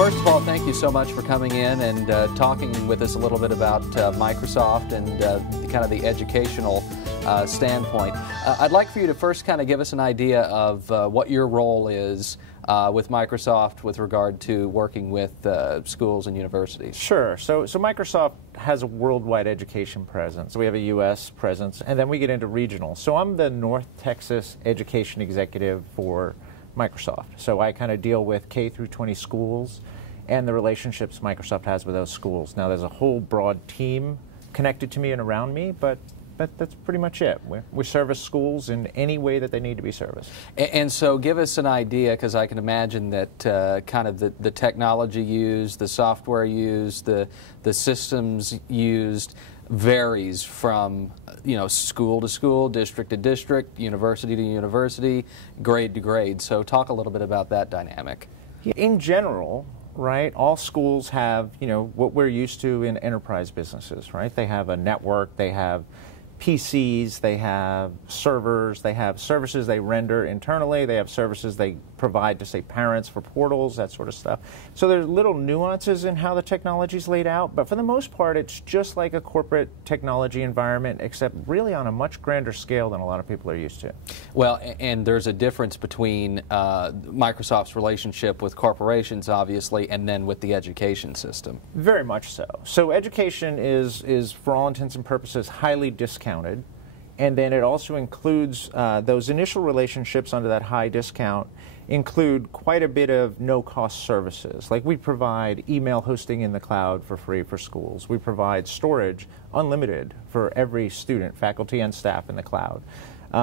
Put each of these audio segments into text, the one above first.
First of all, thank you so much for coming in and talking with us a little bit about Microsoft and kind of the educational standpoint. I'd like for you to first kind of give us an idea of what your role is with Microsoft with regard to working with schools and universities. Sure. So Microsoft has a worldwide education presence. We have a U.S. presence, and then we get into regional. So I'm the North Texas education executive for Microsoft. So I kind of deal with K through 20 schools and the relationships Microsoft has with those schools. Now there's a whole broad team connected to me and around me, but that's pretty much it. We service schools in any way that they need to be serviced. And so give us an idea, because I can imagine that kind of the technology used, the software used, the systems used varies from school to school, district to district, university to university, grade to grade. So talk a little bit about that dynamic. In general, right, all schools have what we're used to in enterprise businesses, right? They have a network, they have PCs, they have servers, they have services they render internally, they have services they provide to, say, parents for portals, that sort of stuff. So there's little nuances in how the technology is laid out, but for the most part it's just like a corporate technology environment, except really on a much grander scale than a lot of people are used to. Well, and there's a difference between Microsoft's relationship with corporations, obviously, and then with the education system. Very much so. So education is for all intents and purposes, highly discounted. And then it also includes those initial relationships under that high discount include quite a bit of no-cost services. Like we provide email hosting in the cloud for free for schools. We provide storage unlimited for every student, faculty, and staff in the cloud.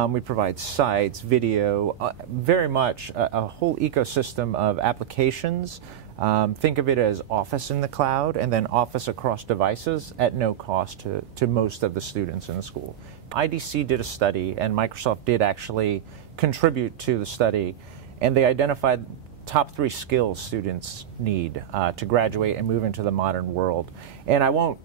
We provide sites, video, very much a whole ecosystem of applications. Think of it as Office in the cloud and then Office across devices at no cost to most of the students in the school. IDC did a study, and Microsoft did actually contribute to the study, and they identified top 3 skills students need to graduate and move into the modern world. And I won't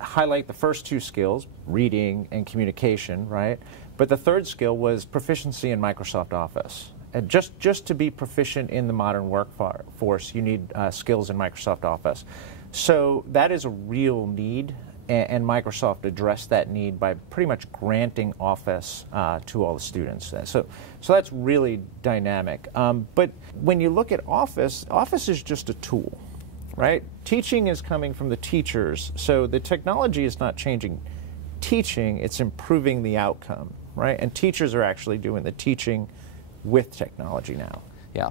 highlight the first 2 skills, reading and communication, right? But the third skill was proficiency in Microsoft Office. And just to be proficient in the modern workforce, you need skills in Microsoft Office. So that is a real need, and Microsoft addressed that need by pretty much granting Office to all the students. So that's really dynamic. But when you look at Office, Office is just a tool, right? Teaching is coming from the teachers, so the technology is not changing teaching, it's improving the outcome, right? And teachers are actually doing the teaching with technology now. Yeah.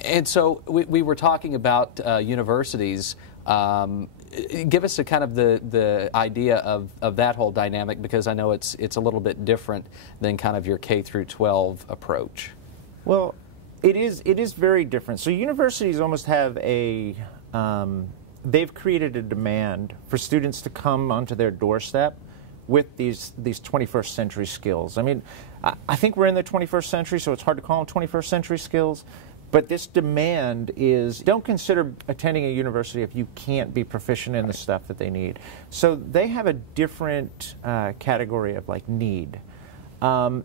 And so we were talking about universities. Give us a kind of the idea of that whole dynamic, because I know it's a little bit different than kind of your K through 12 approach. Well, it is very different. So universities almost have they've created a demand for students to come onto their doorstep with these 21st century skills. I mean, I think we're in the 21st century, so it's hard to call them 21st century skills, but this demand is, don't consider attending a university if you can't be proficient in the stuff that they need. So they have a different category of like need.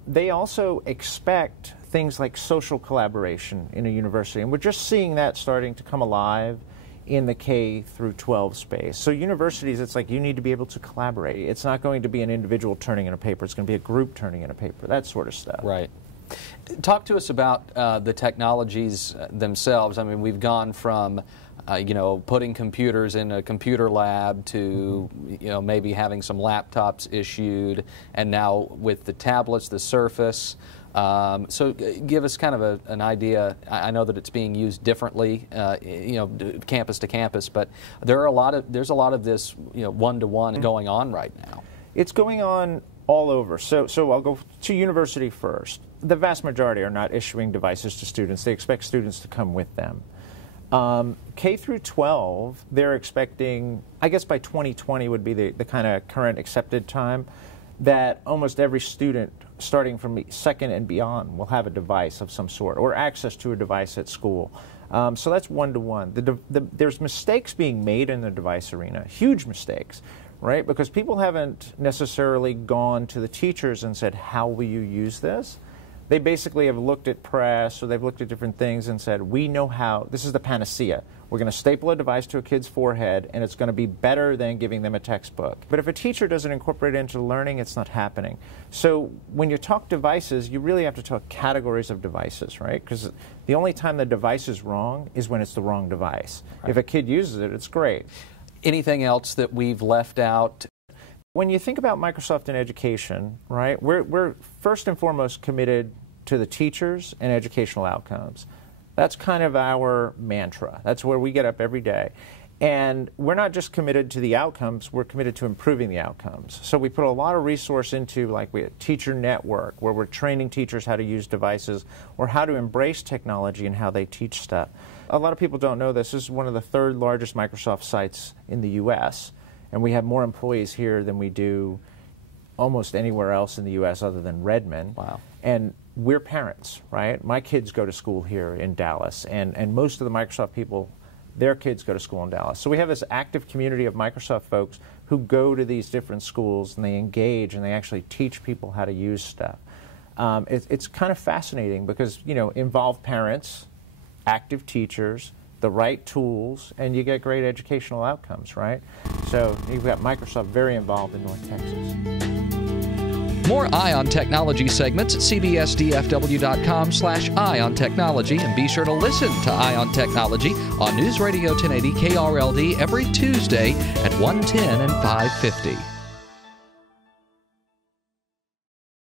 They also expect things like social collaboration in a university, and we're just seeing that starting to come alive in the K through 12 space. So universities, it's like you need to be able to collaborate. It's not going to be an individual turning in a paper. It's going to be a group turning in a paper, that sort of stuff. Right. Talk to us about the technologies themselves. I mean, we've gone from putting computers in a computer lab to maybe having some laptops issued, and now with the tablets, the Surface. So give us kind of an idea. I know that it's being used differently, campus to campus, but there's a lot of this, one-to-one going on right now. It's going on all over. So I'll go to university first. The vast majority are not issuing devices to students. They expect students to come with them. K through 12, they're expecting, I guess by 2020 would be the kind of current accepted time, that almost every student starting from second and beyond will have a device of some sort or access to a device at school. So that's one-to-one. There's mistakes being made in the device arena, huge mistakes, right? Because people haven't necessarily gone to the teachers and said, how will you use this? They basically have looked at press or they've looked at different things and said, we know how, this is the panacea. We're going to staple a device to a kid's forehead and it's going to be better than giving them a textbook. But if a teacher doesn't incorporate it into learning, it's not happening. So when you talk devices, you really have to talk categories of devices, right? Because the only time the device is wrong is when it's the wrong device. Right. If a kid uses it, it's great. Anything else that we've left out? When you think about Microsoft in education, right, we're first and foremost committed to the teachers and educational outcomes. That's kind of our mantra. That's where we get up every day. And we're not just committed to the outcomes, we're committed to improving the outcomes. So we put a lot of resource into, like, we have Teacher Network, where we're training teachers how to use devices or how to embrace technology and how they teach stuff. A lot of people don't know this. This is one of the third largest Microsoft sites in the U.S., and we have more employees here than we do almost anywhere else in the U.S. other than Redmond. Wow. And we're parents, right? My kids go to school here in Dallas, and most of the Microsoft people, their kids go to school in Dallas. So we have this active community of Microsoft folks who go to these different schools and they engage and they actually teach people how to use stuff. It's kind of fascinating because, you know, involve parents, active teachers, the right tools, and you get great educational outcomes, right? So you've got Microsoft very involved in North Texas. More Eye on Technology segments at cbsdfw.com/Eye on Technology, and be sure to listen to Eye on Technology on News Radio 1080 KRLD every Tuesday at 1:10 and 5:50.